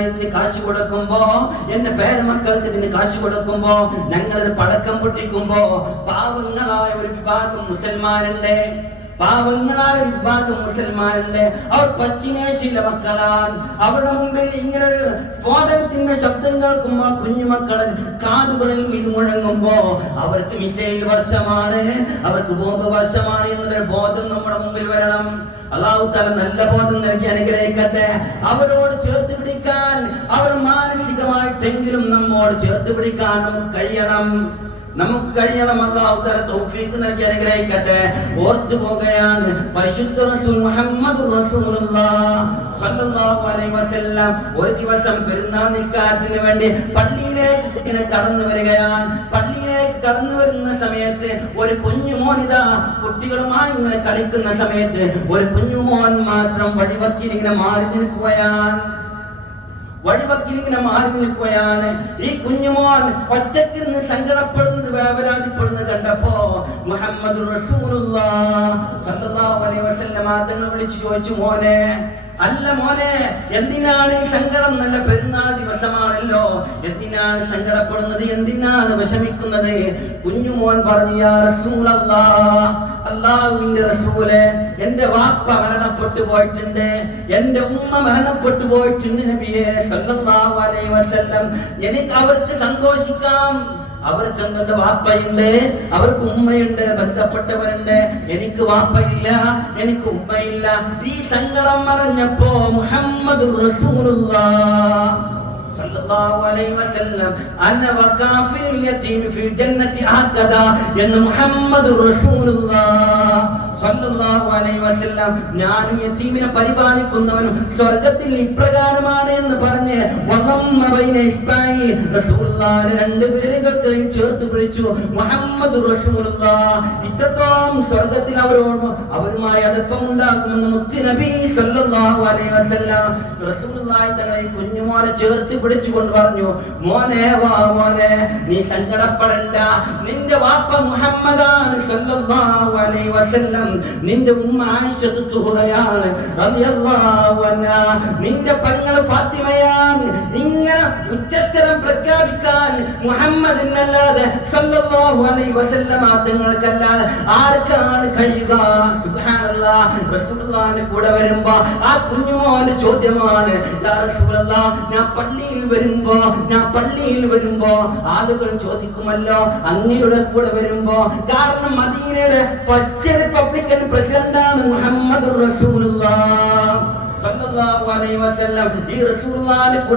കാശ് കൊടുക്കുമ്പോ, എന്റെ പേരമക്കൾക്ക് ഇതിന് കാശ് കൊടുക്കുമ്പോ, ഞങ്ങളിത് പടക്കം പൊട്ടിക്കുമ്പോ പാവങ്ങളായ ഒരു വിഭാഗം മുസൽമാനുണ്ട്. അവർ പശ്ചിമേഷ്യയിലെ മക്കളാണ്. അവരുടെ മുമ്പിൽ ഇങ്ങനൊരു സ്ഫോടനത്തിന്റെ ശബ്ദം കേൾക്കുമ്പോ കുഞ്ഞുമക്കള് കാതുകളിൽ ഇത് മുഴങ്ങുമ്പോ അവർക്ക് മിസൈൽ വർഷമാണ്, അവർക്ക് ബോംബ് വർഷമാണ് എന്നൊരു ബോധം നമ്മുടെ മുമ്പിൽ വരണം. അല്ലാഹു തആല നല്ല ബോധം നൽകി അനുഗ്രഹിക്കട്ടെ. അവരോട് ചേർത്ത് പിടിക്കാൻ, അവർ മാനസികമായിട്ടെങ്കിലും നമ്മോട് ചേർത്ത് പിടിക്കാൻ നമുക്ക് കഴിയണം. അല്ലാഹു തആല തൗഫീഖ് നൽകി അനുഗ്രഹിക്കട്ടെ. ഓർത്തു പോകുകയാണ് പരിശുദ്ധ റസൂൽ മുഹമ്മദുർ റസൂലുള്ളാഹ് സ്വല്ലല്ലാഹു അലൈഹി വസല്ലം ഒരു ദിവസം പെരുന്നാൾ നിസ്കാരത്തിന് വേണ്ടി പള്ളിയിലേക്ക് കടന്നു വരികയാണ്. പള്ളിയിലേക്ക് കടന്നു വരുന്ന സമയത്ത് ഒരു കുഞ്ഞുമോൻ കുട്ടികളുമായി ഇങ്ങനെ കളിക്കുന്ന സമയത്ത് ഒരു കുഞ്ഞുമോൻ മാത്രം വഴിവക്കിൽ ഇങ്ങനെ മാറി നിൽക്കുകയാണ്. ഈ കുഞ്ഞുമോൻ ഒറ്റക്കിരുന്ന് സങ്കടപ്പെടുന്നത്, വേവരാതിപ്പെടുന്നത് കണ്ടപ്പോ മുഹമ്മദ് റസൂലുള്ളാഹി സ്വല്ലല്ലാഹു അലൈഹി വസല്ലം തങ്ങൾ വിളിച്ചു ചോദിച്ചു, മോനെ എന്തിനാണ് ഈ സങ്കടം? നല്ല പെരുന്നാൾ ദിവസമാണല്ലോ, എന്തിനാണ് സങ്കടപ്പെടുന്നത്, എന്തിനാണ് വിഷമിക്കുന്നത്? കുഞ്ഞുമോൻ പറഞ്ഞു, യാ റസൂലല്ലാഹ്, അല്ലാഹുവിന്റെ റസൂലേ, എന്റെ വാപ്പ മരണപ്പെട്ടു പോയിട്ടുണ്ട്, എന്റെ ഉമ്മ മരണപ്പെട്ടു പോയിട്ടുണ്ട് നബിയേ സല്ലല്ലാഹു അലൈഹി വസല്ലം. എനിക്ക് അവർക്ക് സന്തോഷിക്കാം, അവർക്ക് എന്തുണ്ട്? വാപ്പയുണ്ട്, അവർക്ക് ഉമ്മയുണ്ട്, ബന്ധപ്പെട്ടവരുണ്ട്. എനിക്ക് വാപ്പയില്ല, എനിക്ക് ഉമ്മയില്ല. ഈ സങ്കടം പറഞ്ഞപ്പോ മുഹമ്മദുർ റസൂലുള്ളാഹി സല്ലല്ലാഹു അലൈഹി വസല്ലം അന വകാഫിൽ യതീം ഫിൽ ജന്നതി ഹകദാ എന്ന് മുഹമ്മദുർ റസൂലുള്ളാഹി സല്ലല്ലാഹു അലൈഹി വസല്ലം ഞാൻ യതീമിനെ പരിപാലിക്കുന്നവനും സ്വർഗ്ഗത്തിൽ ഇപ്രകാരമാണ് എന്ന് പറഞ്ഞ് വദമ്മ ബൈന ഇസ്ബായി റസൂലുള്ളാഹിനെ രണ്ട് വിരലുകളെയും ചേർത്ത് പിടിച്ചു മുഹമ്മദുർ റസൂലുള്ളാഹി. ഇത്രത്തോളം സ്വർഗ്ഗത്തിൽ അവരുമായി അടുപ്പം ഉണ്ടാക്കുമെന്ന് മുത്ത് നബി സല്ലല്ലാഹു അലൈഹി വസല്ലം റസൂലുള്ളാഹി തങ്ങളെ കുഞ്ഞുമോനെ ചേർത്ത് പിടിച്ചുകൊണ്ട് പറഞ്ഞു, മോനെ വാ മോനെ, നീ സങ്കടപ്പെടണ്ട, നിന്റെ വാപ്പ മുഹമ്മദാണ് സല്ലല്ലാഹു അലൈഹി വസല്ലം, നിന്റെ ഉമ്മ ആയിഷത്തു തുഹറയാണ് റളിയല്ലാഹു അൻഹാ, നിന്റെ പെങ്ങള് ഫാത്തിമയാണ്. ഇങ്ങനെ ഉച്ചസ്ഥലം പ്രഖ്യാപിക്കാൻ മുഹമ്മദിനല്ലാതെ സല്ലല്ലാഹു അലൈഹി വസല്ലം തങ്ങൾക്കല്ലാതെ ആർക്കാണ് കഴിയുക? സുബ്ഹാനല്ലാഹ്. റസൂലുള്ളാഹിന്റെ കൂടെ വരുമ്പോ ആ കുഞ്ഞുമോന്റെ ചോദ്യമാണ്, യാ റസൂലല്ലാഹ്, ഞാൻ പള്ളിയിൽ വരുമ്പോ ആളുകൾ ചോദിക്കുമല്ലോ അങ്ങയുടെ കൂടെ വരുമ്പോ, കാരണം മദീനയുടെ ഫസ്റ്റ് റിപ്പബ്ലിക്കൻ പ്രസിഡന്റാണ് മുഹമ്മദുർ റസൂലുള്ളാഹി സ്വല്ലല്ലാഹു അലൈഹി വസല്ലം. ഈ റസൂലുള്ളാഹിന്റെ